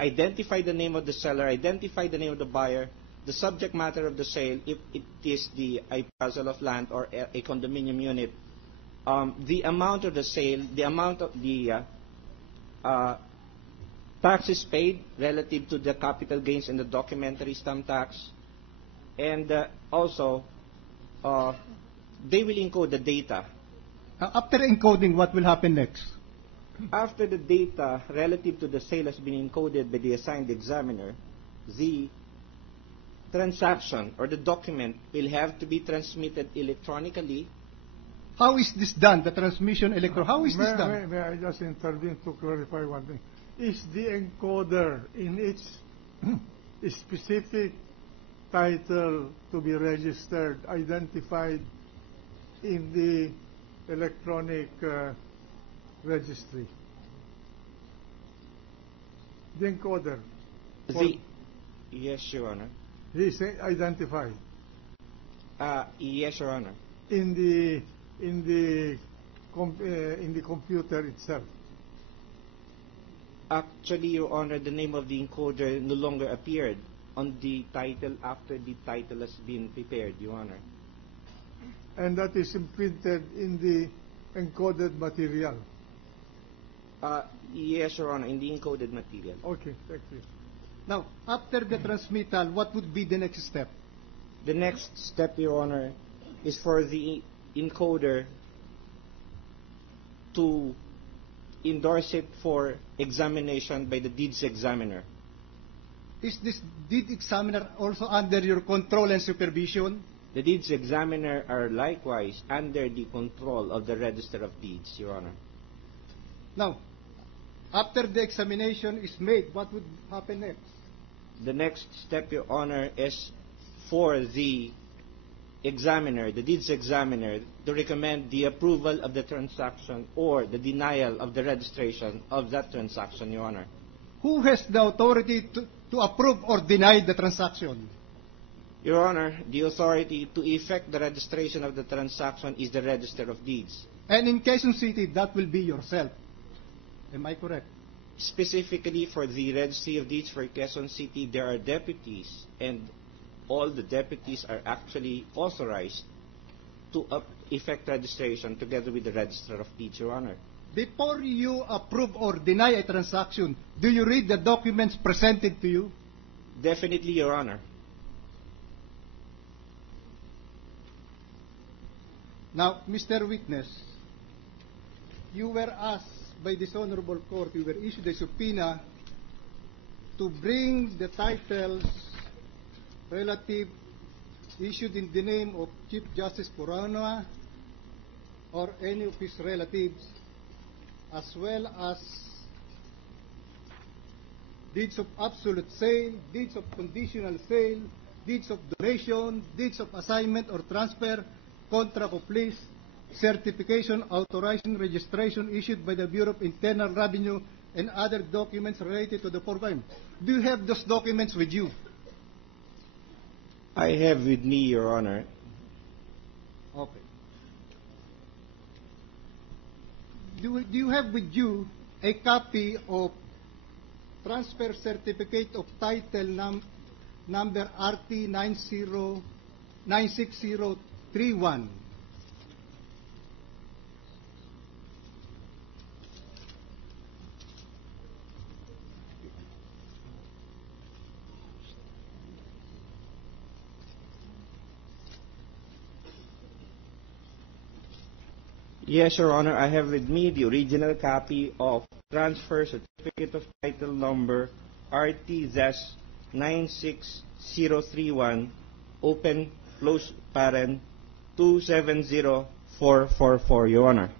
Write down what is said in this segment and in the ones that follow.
Identify the name of the seller, identify the name of the buyer, the subject matter of the sale, if it is a parcel of land or a condominium unit, the amount of the sale, the amount of the taxes paid relative to the capital gains and the documentary stamp tax, and also they will encode the data. After encoding, what will happen next? After the data relative to the sale has been encoded by the assigned examiner, the transaction or the document will have to be transmitted electronically. How is this done? The transmission how is this done? May I just intervene to clarify one thing? Is the encoder in its specific title to be registered, identified in the electronic registry? The encoder. Yes, Your Honor. Is identified. Yes, Your Honor. In the computer itself. Actually, Your Honor, the name of the encoder no longer appeared on the title after the title has been prepared, Your Honor. And that is imprinted in the encoded material. Yes, Your Honor, in the encoded material. Okay, thank you. Now, after the transmittal, what would be the next step? The next step, Your Honor, is for the encoder to endorse it for examination by the deeds examiner. Is this deed examiner also under your control and supervision? The deeds examiner are likewise under the control of the Register of Deeds, Your Honor. Now, after the examination is made, what would happen next? The next step, Your Honor, is for the examiner, the deeds examiner, to recommend the approval of the transaction or the denial of the registration of that transaction, Your Honor. Who has the authority to approve or deny the transaction? Your Honor, the authority to effect the registration of the transaction is the Register of Deeds. And in Quezon City, that will be yourself. Am I correct? Specifically for the Registry of Deeds for Quezon City, there are deputies, and all the deputies are actually authorized to effect registration together with the Register of Deeds, Your Honor. Before you approve or deny a transaction, do you read the documents presented to you? Definitely, Your Honor. Now, Mr. Witness, you were asked by this honorable court, you were issued a subpoena to bring the titles relative issued in the name of Chief Justice Purana or any of his relatives, as well as deeds of absolute sale, deeds of conditional sale, deeds of donation, deeds of assignment or transfer, contract of lease, certification authorizing registration issued by the Bureau of Internal Revenue, and other documents related to the foregoing. Do you have those documents with you? I have with me, Your Honor. Okay. Do you have with you a copy of transfer certificate of title number RT 96031? Yes, Your Honor, I have with me the original copy of Transfer Certificate of Title Number RT-96031, open, close, paren, 270444, Your Honor.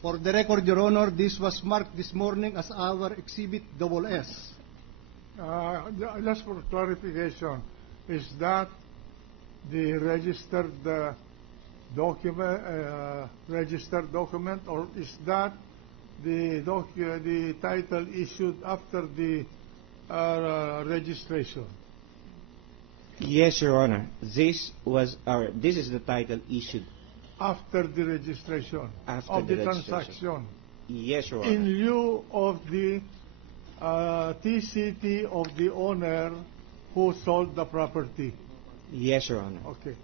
For the record, Your Honor, this was marked this morning as our Exhibit SS. Just for clarification, is that the registered document, or is that the title issued after the registration. Yes, Your Honor. This is the title issued After the registration after of the the registration. transaction, Yes, Your in Honor. lieu of the TCT of the owner who sold the property. Yes, Your Honor. Okay.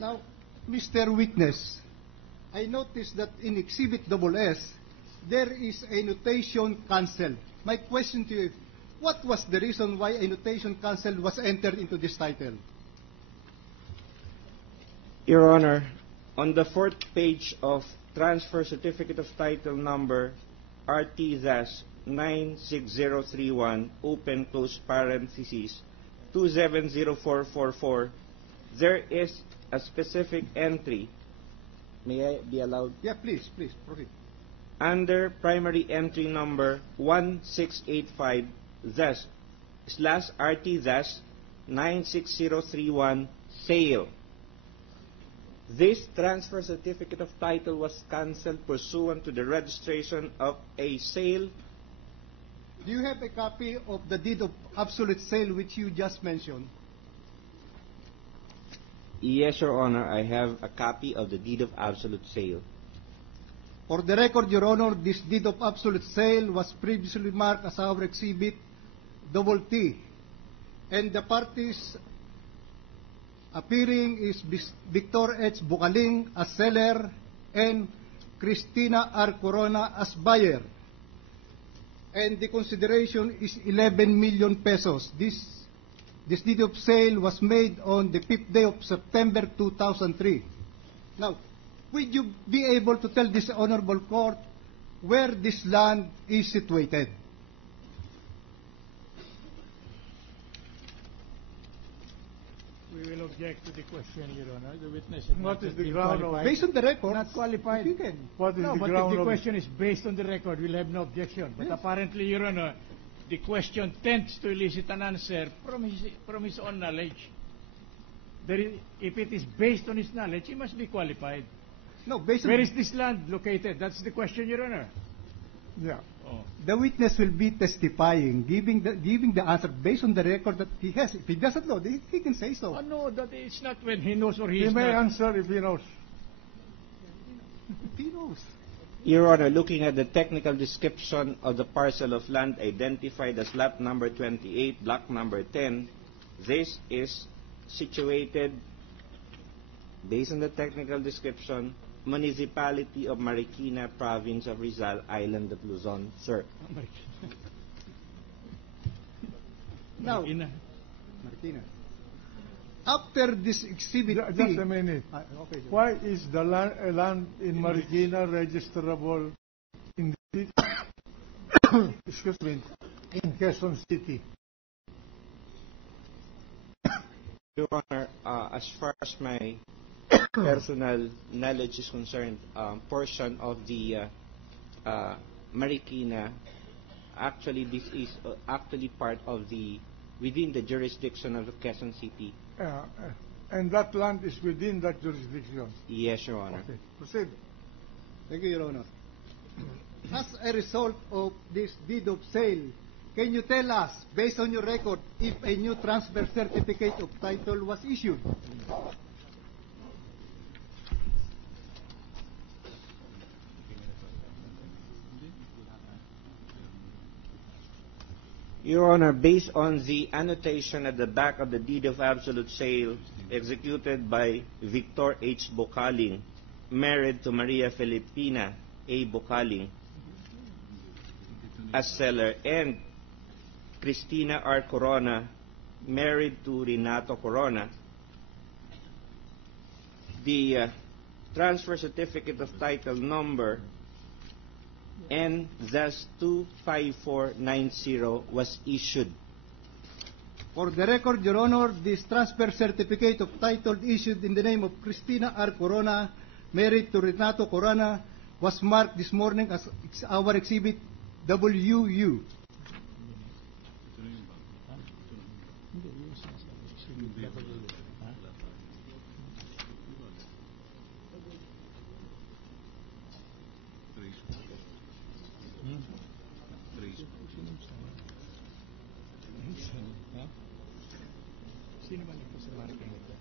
Now, Mr. Witness, I noticed that in Exhibit SS, there is a notation cancelled. My question to you, what was the reason why a notation cancelled was entered into this title? Your Honor, on the fourth page of Transfer Certificate of Title Number RT-96031, open close parentheses, 270444, there is a specific entry. May I be allowed? Yeah, please, proceed. Under primary entry number 1685, thus, /RT thus 96031, sale. This transfer certificate of title was cancelled pursuant to the registration of a sale. Do you have a copy of the deed of absolute sale which you just mentioned? Yes, Your Honor, I have a copy of the deed of absolute sale. For the record, Your Honor, this deed of absolute sale was previously marked as our exhibit T, and the parties appearing is Victor H. Bukaling as seller and Cristina R. Corona as buyer. And the consideration is 11 million pesos. This deed of sale was made on the 5th day of September 2003. Now, would you be able to tell this honorable court where this land is situated? We will object to the question, Your Honor. The witness What is the been ground of- qualified. Based on the record, Not qualified. if you can. What is No, the but ground if the of question is based on the record, we'll have no objection. But Yes. apparently, Your Honor, the question tends to elicit an answer from his own knowledge. If it is based on his knowledge, he must be qualified. No, based on Where is this land located? That's the question, Your Honor. Yeah. Oh. the witness will be testifying, giving the answer based on the record that he has. If he doesn't know, he can say so. Oh, no, that it's not when he knows or he He is may not. answer if he knows. He knows. Your Honor, looking at the technical description of the parcel of land identified as lot number 28, block number 10, this is situated, based on the technical description, Municipality of Marikina, Province of Rizal, Island of Luzon, sir. Now, Ina. Marikina. After this exhibit Just B, a minute. okay, sir. Why is the land in Marikina registerable in the excuse me, in Quezon City? Your Honor, as far as my personal knowledge is concerned, portion of the Marikina, actually this is actually part of within the jurisdiction of the Quezon City. And that land is within that jurisdiction. Yes, Your Honor. Okay, proceed. Thank you, Your Honor. As a result of this deed of sale, can you tell us, based on your record, if a new transfer certificate of title was issued? Your Honor, based on the annotation at the back of the deed of absolute sale executed by Victor H. Bukaling, married to Maria Filipina A. Bukaling as seller, and Cristina R. Corona, married to Renato Corona, the transfer certificate of title number N-25490 was issued. For the record, Your Honor, this transfer certificate of title issued in the name of Cristina R. Corona, married to Renato Corona, was marked this morning as our exhibit WU. Sino ba nito sa marking ito?